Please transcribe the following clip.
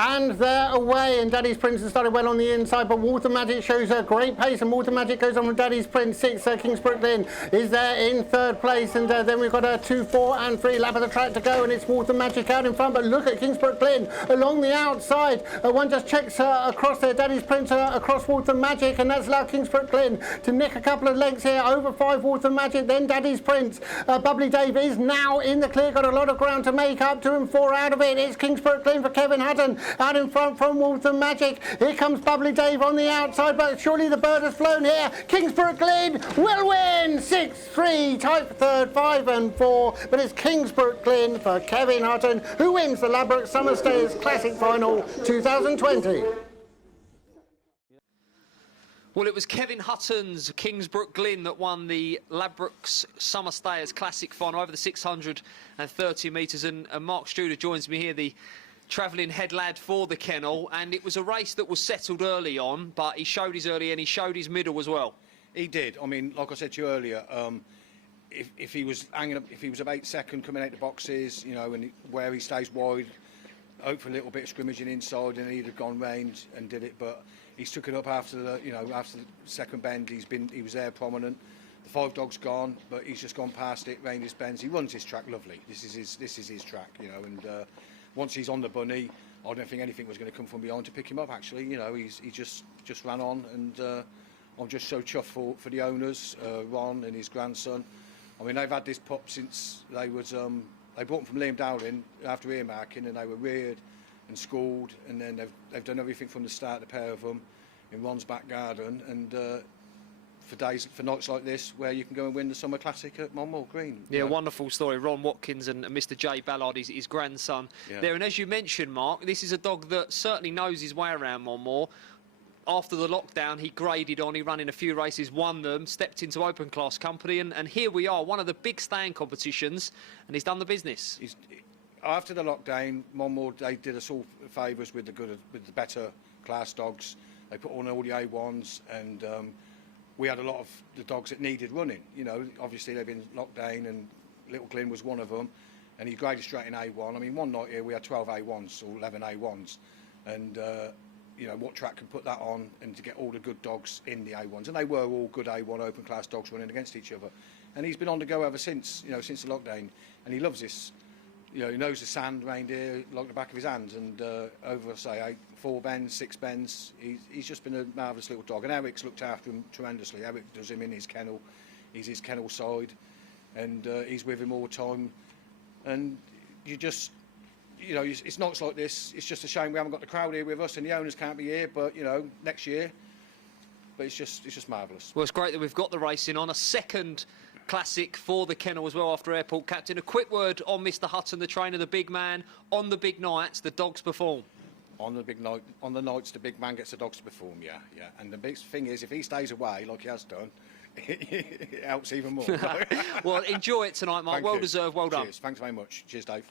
and they're away. And Daddy's Prince has started well on the inside, but Water Magic shows a great pace, and Water Magic goes on from Daddy's Prince. 6, Kingsbrook Glyn is there in 3rd place, and then we've got a 2, 4 and 3 lap of the track to go, and it's Water Magic out in front, but look at Kingsbrook Glyn along the outside. One just checks across there, Daddy's Prince across Water Magic, and that's allowed Kingsbrook Glyn to nick a couple of lengths here over 5 Water Magic, then Daddy's Prince. Bubbly Dave is now in the clear, got a lot of ground to make up, 2 and 4 out of it. It's Kingsbrook Glyn for Kevin Hutton out in front from Water Magic. Here comes Bubbly Dave on the outside, but surely the bird has flown here. Kingsbrook Glyn will win 6, 3, tight for 3rd, 5 and 4, but it's Kingsbrook Glyn for Kevin Hutton, who wins the Labrokes Summer Stayers Classic Final 2020. Well, it was Kevin Hutton's Kingsbrook Glyn that won the Labrokes Summer Stayers Classic Final over the 630 metres, and Mark Studer joins me here, the travelling head lad for the kennel, and it was a race that was settled early on, but he showed his early and he showed his middle as well. He did. I mean, like I said to you earlier, if he was hanging up, if he was about 2nd coming out the boxes, you know, and where he stays wide, hope for a little bit of scrimmaging inside, and he'd have gone round and did it. But he's took it up after the, you know, after the 2nd bend. He was there prominent. The 5 dog's gone, but he's just gone past it, round his bends. He runs his track lovely. This is his track, you know. And once he's on the bunny, I don't think anything was going to come from behind to pick him up. Actually, you know, he just ran on, and I'm just so chuffed for the owners, Ron and his grandson. I mean, they've had this pup since they was they brought him from Liam Dowling after earmarking, and they were reared and schooled, and then they've done everything from the start, the pair of them, in Ron's back garden, and for nights like this where you can go and win the Summer Classic at Monmouth Green. Yeah, wonderful story. Ron Watkins and Mr. J Ballard, his grandson, there. And as you mentioned, Mark, this is a dog that certainly knows his way around Monmouth. After the lockdown, he graded on, he ran in a few races, won them, stepped into open class company, and here we are, one of the big staying competitions, and he's done the business. After the lockdown, Monmouth, they did us all favours with the better class dogs. They put on all the A1s, and we had a lot of the dogs that needed running. You know, obviously they've been locked down, and Little Glyn was one of them, and he graded straight in A1. I mean, one night here we had 12 A1s or 11 A1s, and you know, what track can put that on, and to get all the good dogs in the A1s, and they were all good A1 open class dogs running against each other. And he's been on the go ever since, you know, since the lockdown, and he loves this. You know, he knows the sand round here like the back of his hand, and over, say, 4 bends, 6 bends, he's just been a marvellous little dog. And Eric's looked after him tremendously. Eric does him in his kennel. He's his kennel side, and he's with him all the time. And you just, you know, it's nights like this. It's just a shame we haven't got the crowd here with us, and the owners can't be here. But you know, next year. But it's just marvellous. Well, it's great that we've got the racing on. A 2nd classic for the kennel as well after Airport Captain. A quick word on Mr. Hutton, the trainer, the big man. On the big nights, the dogs perform. On the big night, on the nights, the big man gets the dogs to perform. Yeah. And the big thing is, if he stays away like he has done, it helps even more. Well, enjoy it tonight, Mark. Well deserved. Well done. Cheers. Thanks very much. Cheers, Dave.